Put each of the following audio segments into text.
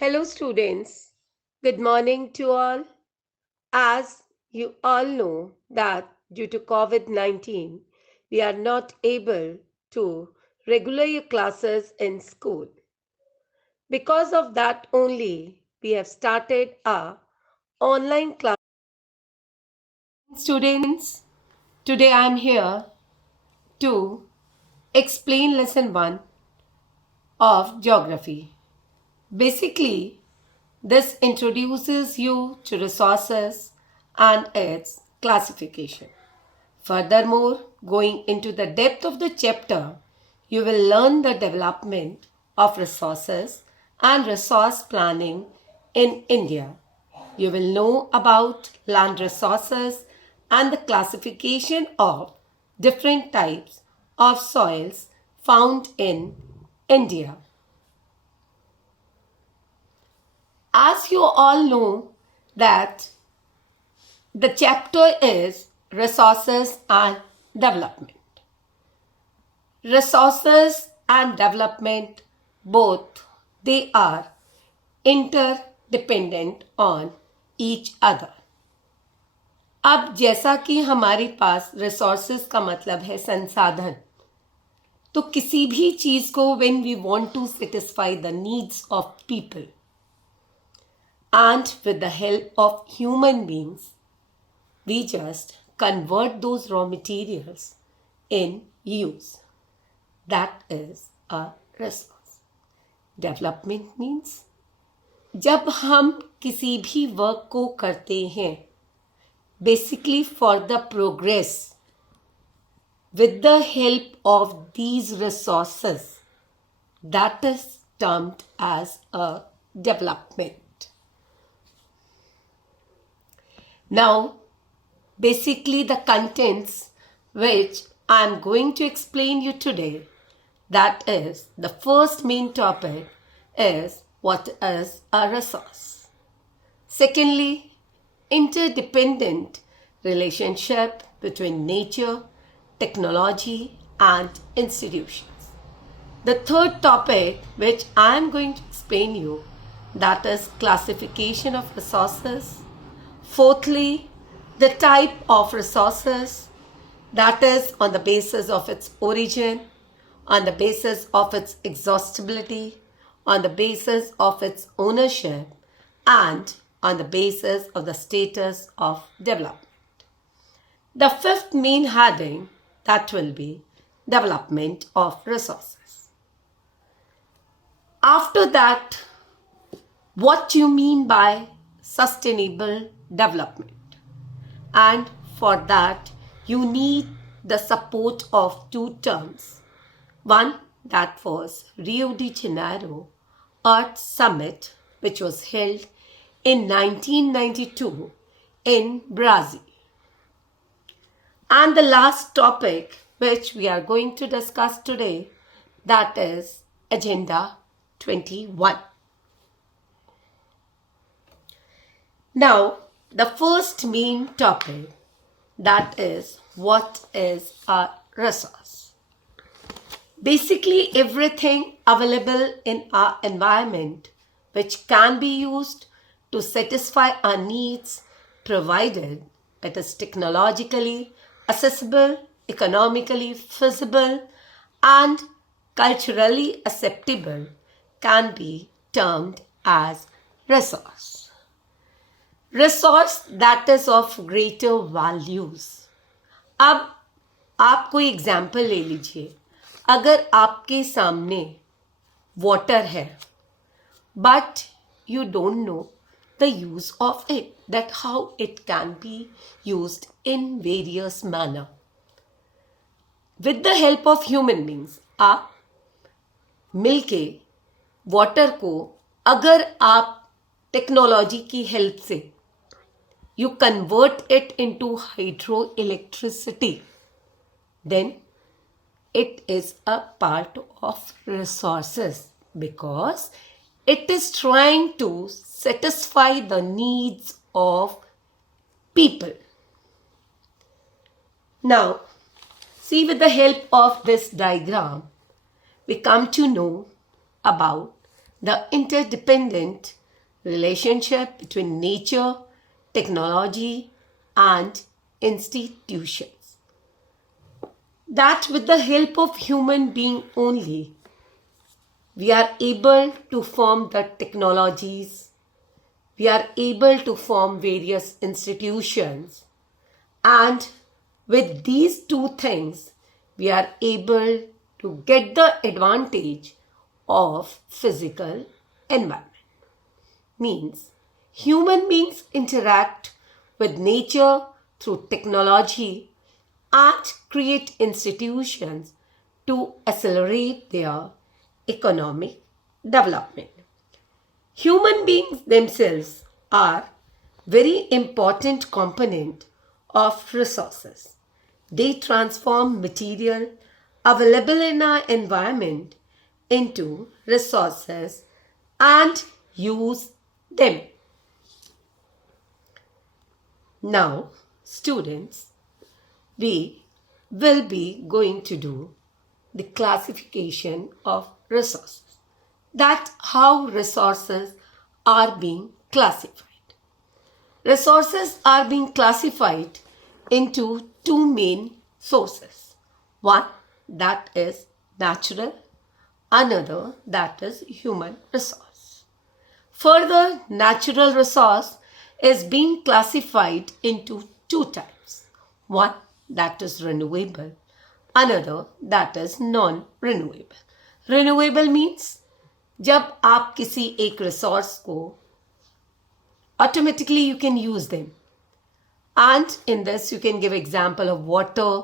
Hello, students. Good morning to all. As you all know that due to COVID-19, we are not able to regular your classes in school. Because of that only, we have started our online class. Students, today I am here to explain lesson 1 of geography. Basically, this introduces you to resources and its classification. Furthermore, going into the depth of the chapter, you will learn the development of resources and resource planning in India. You will know about land resources and the classification of different types of soils found in India. As you all know that the chapter is resources and development. Resources and development both they are interdependent on each other. अब जैसा कि हमारे पास resources का मतलब है संसाधन, तो किसी भी चीज को when we want to satisfy the needs of people and with the help of human beings, we just convert those raw materials in use. That is a resource. Development means जब हम किसी भी वर्क को करते हैं basically for the progress with the help of these resources, that is termed as a development. Now, basically the contents which I am going to explain you today, that is the first main topic is what is a resource. Secondly, interdependent relationship between nature, technology and institutions. The third topic which I am going to explain you, that is classification of resources. Fourthly, the type of resources, that is on the basis of its origin, on the basis of its exhaustibility, on the basis of its ownership, and on the basis of the status of development. The fifth main heading, that will be development of resources. After that, what you mean by sustainable development, and for that you need the support of two terms. One, that was Rio de Janeiro Earth Summit, which was held in 1992 in Brazil. And the last topic which we are going to discuss today, that is Agenda 21. Now, the first main topic, that is what is a resource. Basically, everything available in our environment which can be used to satisfy our needs, provided it is technologically accessible, economically feasible, and culturally acceptable, can be termed as resource. Resource that is of greater values. अब आप कोई example ले लीजिए. अगर आपके सामने water है but you don't know the use of it, that how it can be used in various manner. With the help of human beings, आप मिलके वाटर को अगर आप टेक्नोलॉजी की हेल्प से you convert it into hydroelectricity, then it is a part of resources because it is trying to satisfy the needs of people. Now, see, with the help of this diagram, we come to know about the interdependent relationship between nature, technology, and institutions. That with the help of human being only, we are able to form the technologies, we are able to form various institutions, and with these two things, we are able to get the advantage of physical environment. Means human beings interact with nature through technology and create institutions to accelerate their economic development. Human beings themselves are very important component of resources. They transform material available in our environment into resources and use them. Now, students, we will be going to do the classification of resources. That's how resources are being classified. Resources are being classified into two main sources. One that is natural, another that is human resource. Further, natural resource is being classified into two types. One that is renewable, another that is non-renewable. Renewable means जब आप किसी एक resource को automatically you can use them. And in this you can give example of water,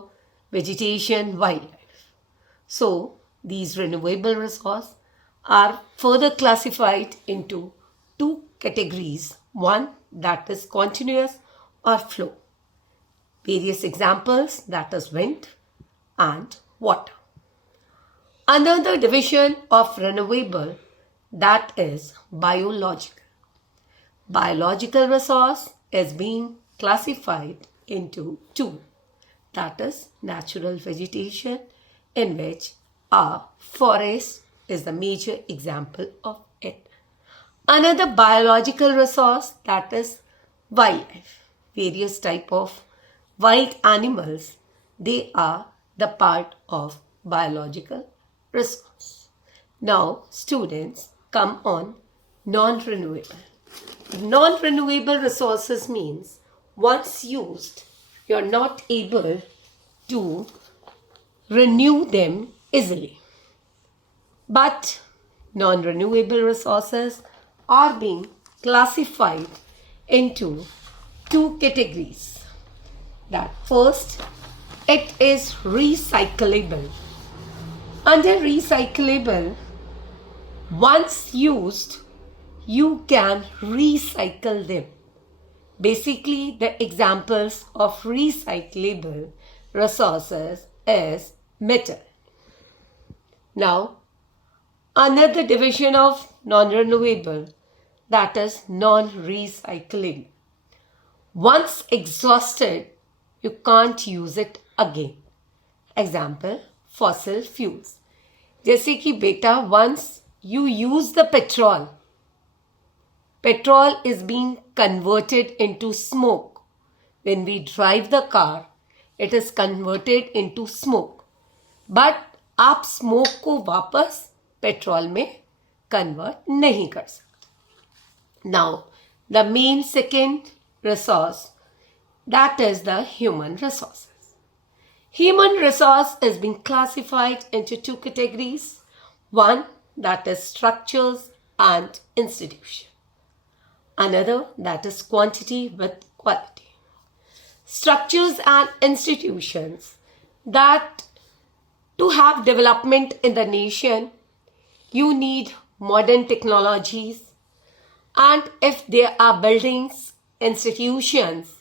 vegetation, wildlife. So these renewable resources are further classified into two categories. One that is continuous or flow. Various examples that is wind and water. Another division of renewable that is biological. Biological resource is being classified into two. That is natural vegetation, in which our forest is the major example of it. Another biological resource that is wildlife. Various type of wild animals, they are the part of biological resource. Now students, come on non-renewable. Non-renewable resources means once used, you're not able to renew them easily. But non-renewable resources are being classified into two categories. That first, it is recyclable. Under recyclable, once used, you can recycle them. Basically, the examples of recyclable resources is metal. Now, another division of non-renewable, that is non-recycling. Once exhausted, you can't use it again. Example, fossil fuels. जैसे कि बेटा, once you use the petrol is being converted into smoke. When we drive the car, it is converted into smoke. But आप smoke को वापस petrol में convert नहीं कर सकते. Now, the main second resource, that is the human resources. Human resource is being classified into two categories. One that is structures and institution. Another that is quantity with quality. Structures and institutions, that to have development in the nation, you need modern technologies, and if there are buildings, institutions,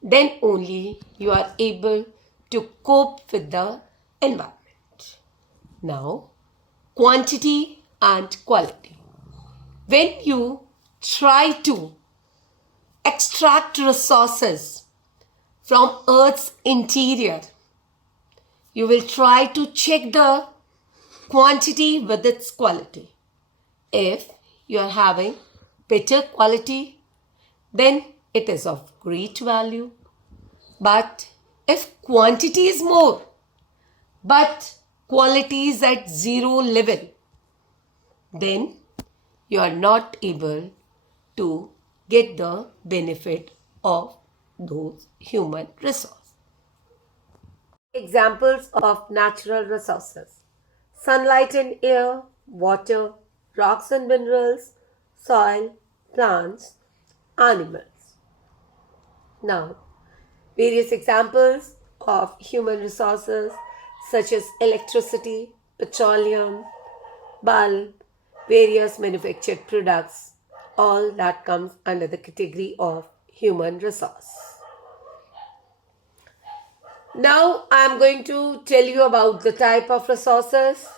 then only you are able to cope with the environment. Now, quantity and quality. When you try to extract resources from Earth's interior, you will try to check the quantity with its quality. If you are having better quality, then it is of great value. But if quantity is more, but quality is at zero level, then you are not able to get the benefit of those human resources. Examples of natural resources: sunlight and air, water, rocks and minerals, soil, plants, animals. Now, various examples of human resources such as electricity, petroleum, bulb, various manufactured products, all that comes under the category of human resource. Now I am going to tell you about the type of resources.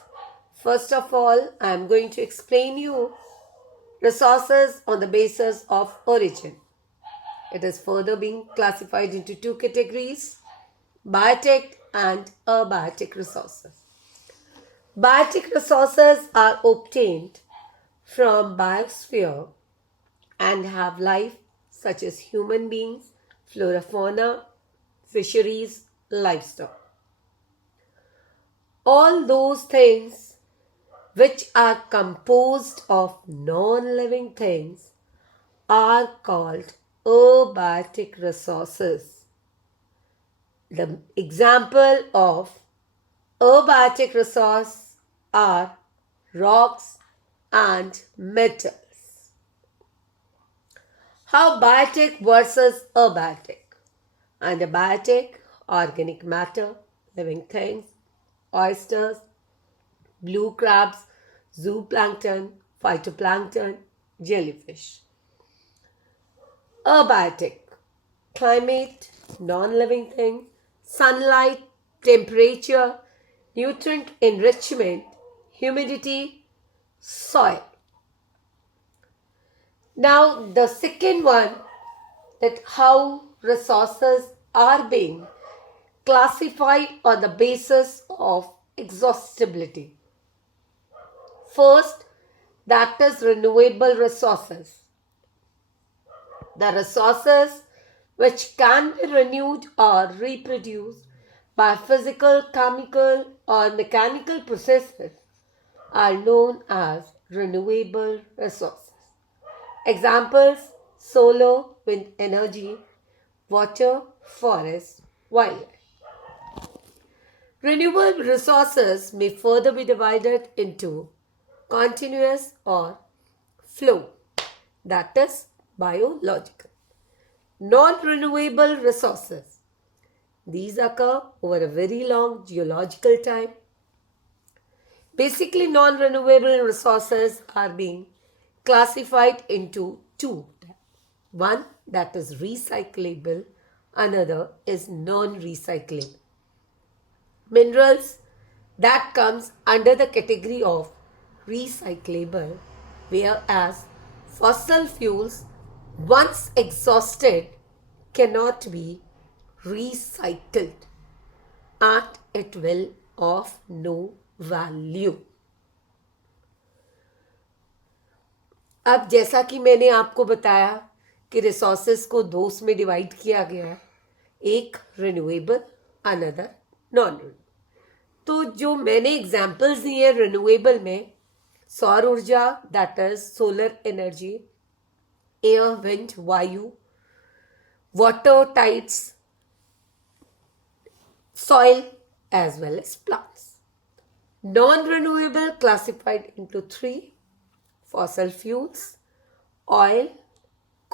First of all, I am going to explain you resources on the basis of origin. It is further being classified into two categories: biotic and abiotic resources. Biotic resources are obtained from biosphere and have life, such as human beings, flora, fauna, fisheries, livestock. All those things which are composed of non-living things are called abiotic resources. The example of abiotic resource are rocks and metals. How biotic versus abiotic? Under biotic, organic matter, living things, oysters, blue crabs, zooplankton, phytoplankton, jellyfish. Abiotic, climate, non-living thing, sunlight, temperature, nutrient enrichment, humidity, soil. Now the second one, that how resources are being classified on the basis of exhaustibility. First, that is renewable resources. The resources which can be renewed or reproduced by physical, chemical or mechanical processes are known as renewable resources. Examples: solar, wind energy, water, forest, wildlife. Renewable resources may further be divided into continuous or flow, that is biological. Non-renewable resources. These occur over a very long geological time. Basically, non-renewable resources are being classified into two. One that is recyclable, another is non-recyclable. Minerals, that comes under the category of recyclable, whereas fossil fuels, once exhausted, cannot be recycled and it will of no value. अब जैसा कि मैंने आपको बताया कि resources को दो में डिवाइड किया गया है, एक रिन्यूएबल, अनदर नॉन रिन्यूएबल. तो जो मैंने एग्जांपल्स दिए हैं रिन्यूएबल में, सौर ऊर्जा, that is solar energy, air, wind, वायु, water, tides, soil as well as plants. Non-renewable classified into three: fossil fuels, oil,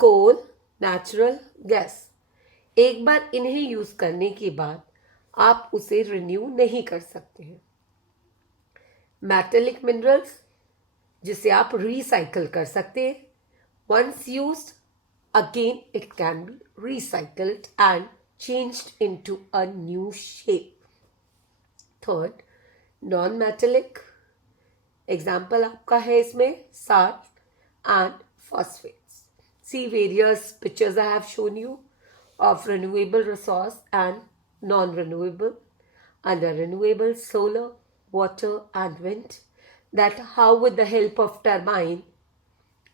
coal, natural gas. एक बार इन्हें यूज करने के बाद आप उसे रिन्यू नहीं कर सकते हैं. मेटेलिक मिनरल्स, जिसे आप रिसाइकल कर सकते हैं. Once used, again it can be recycled and changed into a new shape. Third, non-metallic. Example आपका है इसमें salt and phosphates. See various pictures I have shown you of renewable resource and non-renewable. Under renewable, solar, water and wind. that how with the help of turbine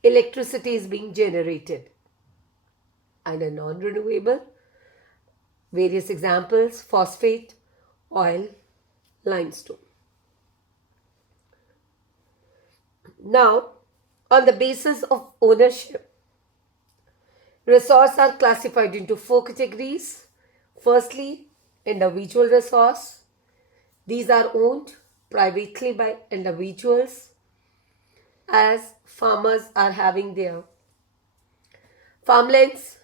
electricity is being generated. And a non-renewable, various examples: phosphate, oil, limestone. Now, on the basis of ownership, resources are classified into 4 categories. Firstly, individual resource. These are owned privately by individuals, as farmers are having their farmlands,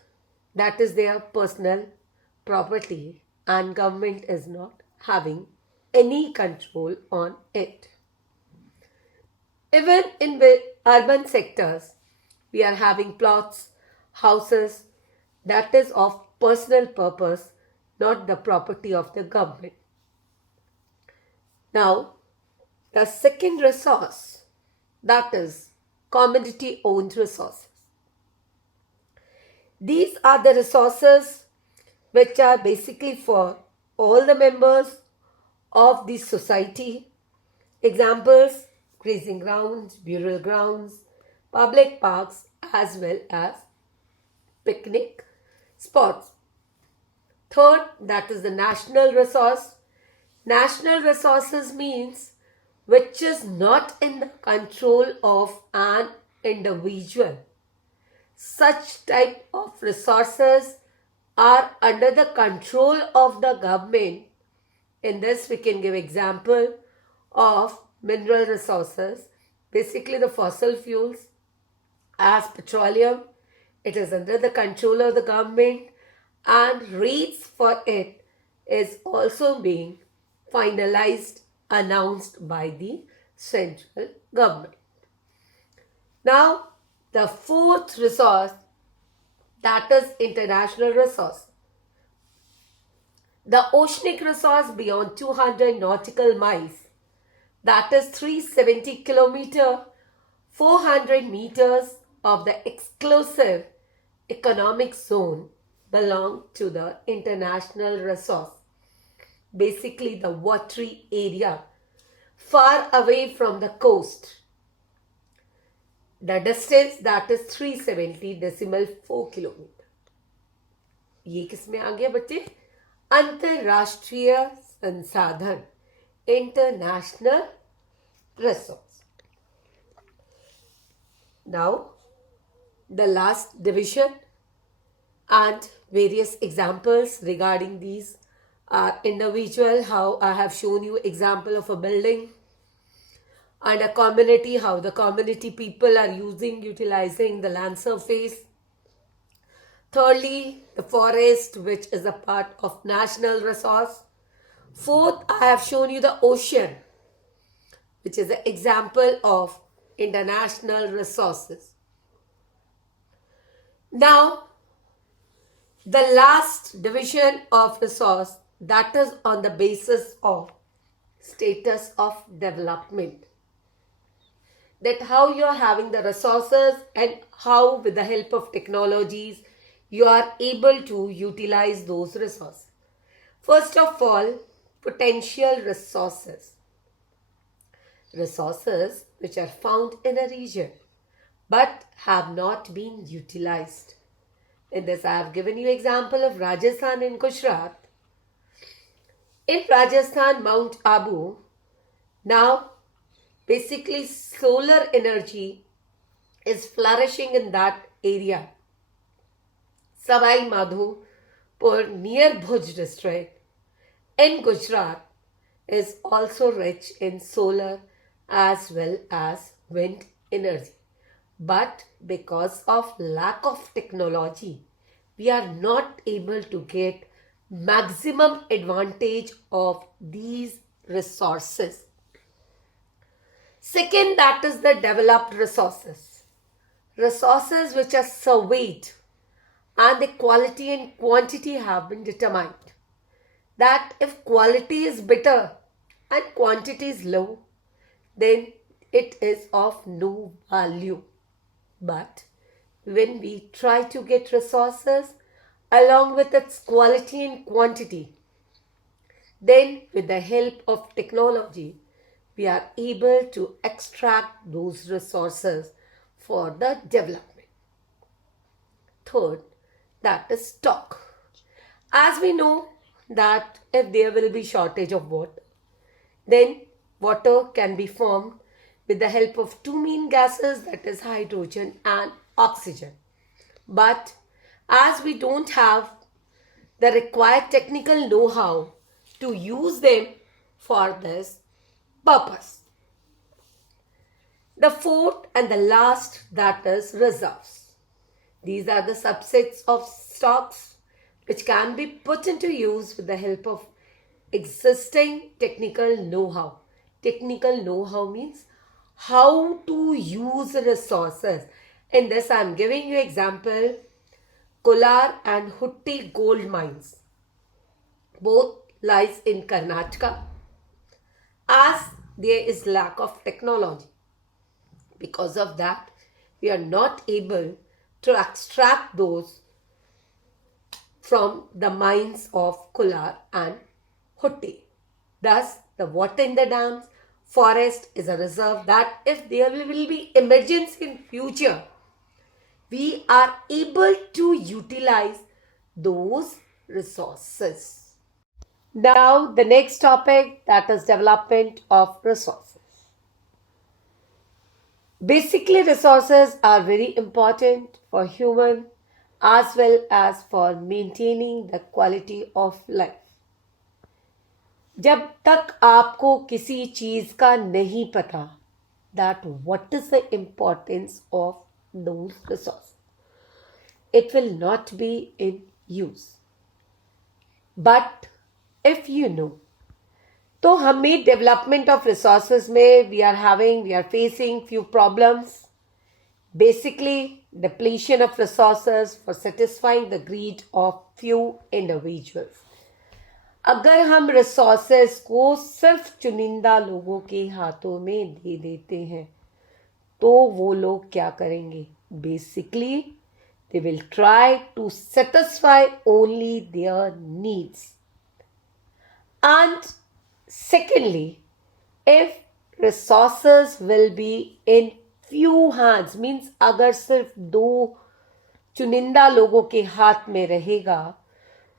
that is their personal property, and government is not having any control on it. Even in urban sectors, we are having plots, houses, that is of personal purpose, not the property of the government. Now, the second resource, that is community owned resources. These are the resources which are basically for all the members of the society. Examples: grazing grounds, burial grounds, public parks, as well as picnic spots. Third, that is the national resource. National resources means which is not in the control of an individual. Such type of resources are under the control of the government. In this, we can give example of mineral resources, basically the fossil fuels as petroleum. It is under the control of the government, and rates for it is also being finalized, announced by the central government. Now, the fourth resource, that is international resource. The oceanic resource beyond 200 nautical miles, that is 370 kilometers, 400 meters of the exclusive economic zone, belong to the international resource. Basically the watery area far away from the coast. The distance, that is 370.4 kilometre. ये किसमें आ गया बच्चे? अंतरराष्ट्रीय संसाधन, international resource. Now, the last division and various examples regarding these are individual, how I have shown you example of a building, and a community, how the community people are utilizing the land surface. Thirdly, the forest, which is a part of national resource. Fourth, I have shown you the ocean, which is an example of international resources. Now, the last division of resource, that is on the basis of status of development. That how you are having the resources and how with the help of technologies you are able to utilize those resources. First of all, potential resources. Resources which are found in a region but have not been utilized. In this, I have given you example of Rajasthan and Gujarat. In Rajasthan, Mount Abu, now basically solar energy is flourishing in that area. Savai Madhopur near Bhuj district in Gujarat is also rich in solar as well as wind energy. But because of lack of technology, we are not able to get maximum advantage of these resources. Second, that is the developed resources. Resources which are surveyed and the quality and quantity have been determined. That if quality is better and quantity is low, then it is of no value. But when we try to get resources along with its quality and quantity, then with the help of technology, we are able to extract those resources for the development. Third, that is stock. As we know that if there will be shortage of water, then water can be formed with the help of two main gases, that is hydrogen and oxygen. But as we don't have the required technical know-how to use them for this purpose. The fourth and the last, that is reserves. These are the subsets of stocks which can be put into use with the help of existing technical know-how. Technical know-how means how to use resources. In this, I am giving you example, Kolar and Hutti gold mines. Both lies in Karnataka. As there is lack of technology, because of that, we are not able to extract those from the mines of Kolar and Hutti. Thus, the water in the dams, forest is a reserve that if there will be emergency in future, we are able to utilize those resources. Now, the next topic, that is development of resources. Basically, resources are very important for human as well as for maintaining the quality of life. जब तक आपको किसी चीज का नहीं पता that what is the importance of those resources, it will not be in use. But if you know, तो हमें डेवलपमेंट ऑफ रिसोर्सेज में we are facing few problems. Basically, depletion of resources for satisfying the greed of few individuals. अगर हम resources को सिर्फ चुनिंदा लोगों के हाथों में दे देते हैं तो वो लोग क्या करेंगे? Basically, they will try to satisfy only their needs. And secondly, if resources will be in few hands, means अगर सिर्फ दो चुनिंदा लोगों के हाथ में रहेगा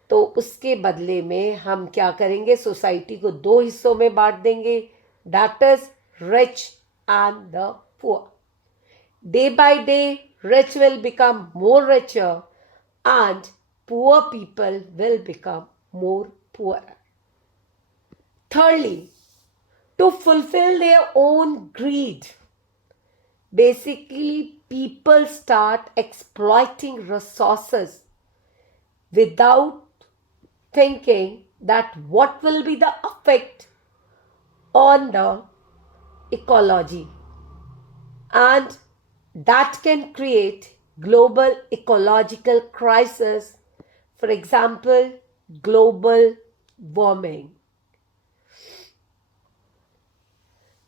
तो उसके बदले में हम क्या करेंगे? सोसाइटी को दो हिस्सों में बांट देंगे, that is rich and the poor. Day by day, rich will become more richer and poor people will become more poorer. Thirdly, to fulfill their own greed, basically people start exploiting resources without thinking that what will be the effect on the ecology, and that can create global ecological crisis, for example, global warming.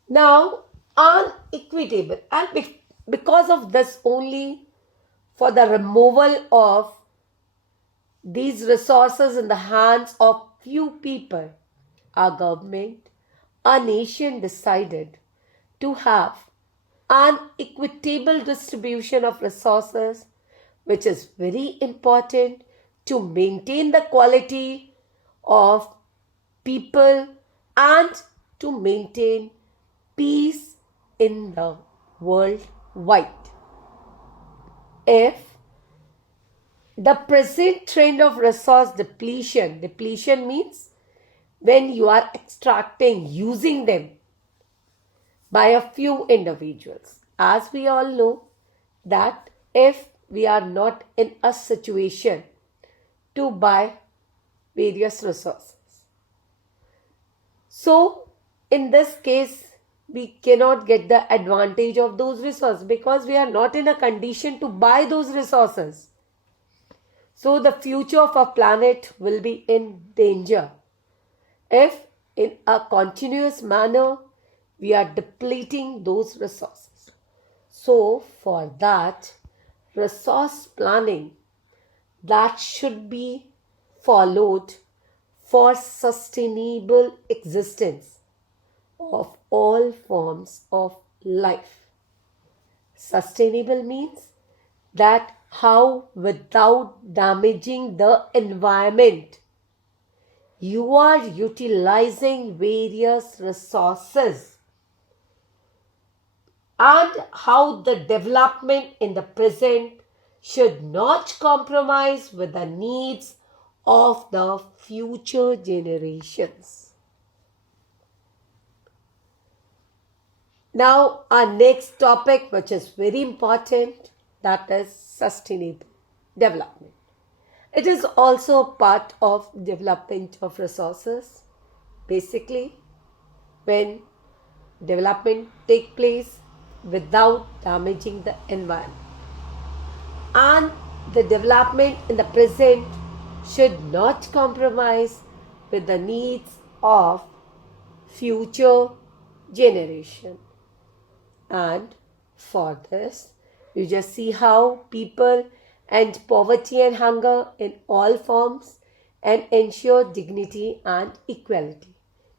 Now, unequitable, and because of this only, for the removal of these resources in the hands of few people, our government, our nation decided to have an equitable distribution of resources, which is very important to maintain the quality of people and to maintain peace in the world wide. If the present trend of resource depletion means when you are extracting, using them by a few individuals. As we all know that if we are not in a situation to buy various resources, so in this case we cannot get the advantage of those resources because we are not in a condition to buy those resources. So the future of our planet will be in danger if in a continuous manner we are depleting those resources. So for that, resource planning that should be followed for sustainable existence of all forms of life. Sustainable means that how, without damaging the environment, you are utilizing various resources, and how the development in the present should not compromise with the needs of the future generations. Now, our next topic, which is very important, that is sustainable development. It is also part of development of resources. Basically, when development takes place without damaging the environment, and the development in the present should not compromise with the needs of future generation. And for this, you just see how people end poverty and hunger in all forms and ensure dignity and equality.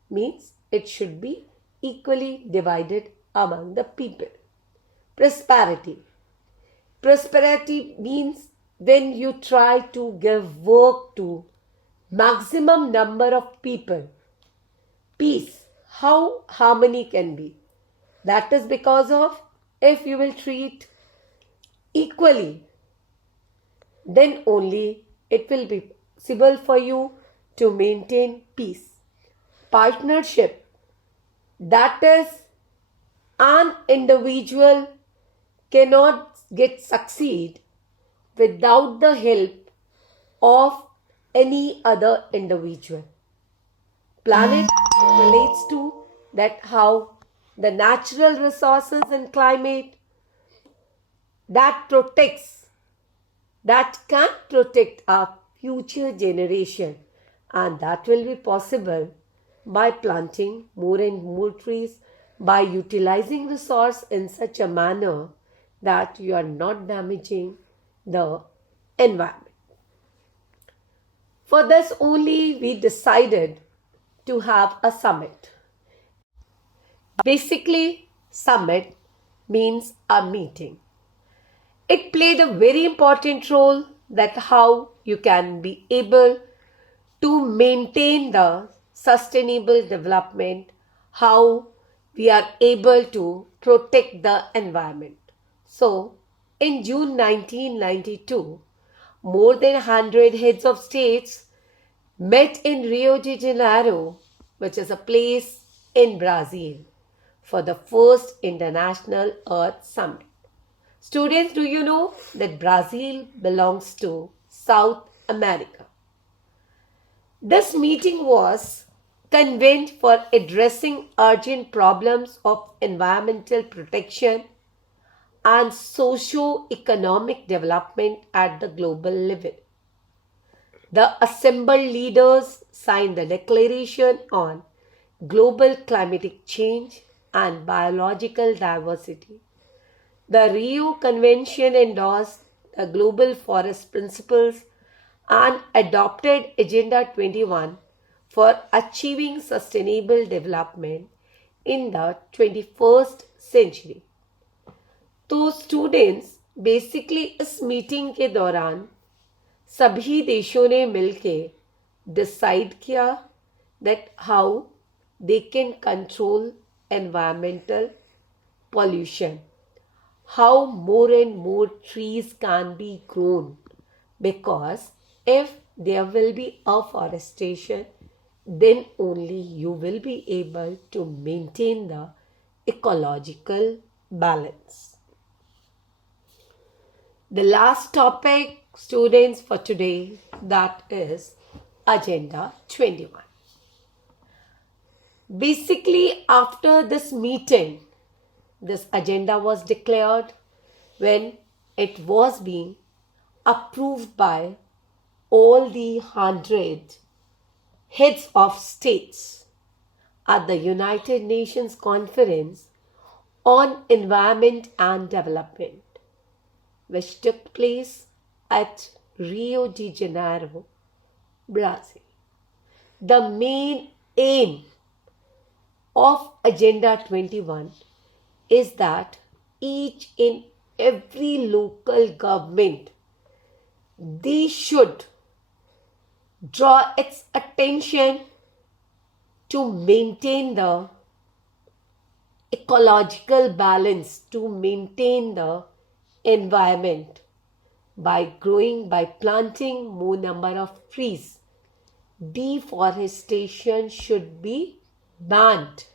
Means it should be equally divided among the people. Prosperity. Prosperity means when you try to give work to maximum number of people. Peace. How harmony can be? That is because of if you will treat equally, then only it will be possible for you to maintain peace. Partnership. That is, an individual cannot succeed without the help of any other individual. Planet relates to that how the natural resources and climate that can protect our future generation, and that will be possible by planting more and more trees, by utilizing resource in such a manner that you are not damaging the environment. For this only we decided to have a summit. Basically, summit means a meeting. It played a very important role that how you can be able to maintain the sustainable development, how we are able to protect the environment. So, in June 1992, more than 100 heads of states met in Rio de Janeiro, which is a place in Brazil, for the first International Earth Summit. Students, do you know that Brazil belongs to South America? This meeting was convened for addressing urgent problems of environmental protection and socio-economic development at the global level. The assembled leaders signed the Declaration on Global Climatic Change and Biological Diversity. The Rio Convention endorsed the Global Forest Principles and adopted Agenda 21 for achieving sustainable development in the 21st century. तो students basically इस meeting के दौरान सभी देशों ने मिलके decide किया that how they can control environmental pollution, how more and more trees can be grown, because if there will be afforestation, then only you will be able to maintain the ecological balance. The last topic, students, for today, that is Agenda 21. Basically, after this meeting, this agenda was declared when it was being approved by all the 100 heads of states at the United Nations Conference on Environment and Development, which took place at Rio de Janeiro, Brazil. The main aim of Agenda 21 is that each and every local government, they should draw its attention to maintain the ecological balance, to maintain the environment by planting more number of trees. Deforestation should be banned.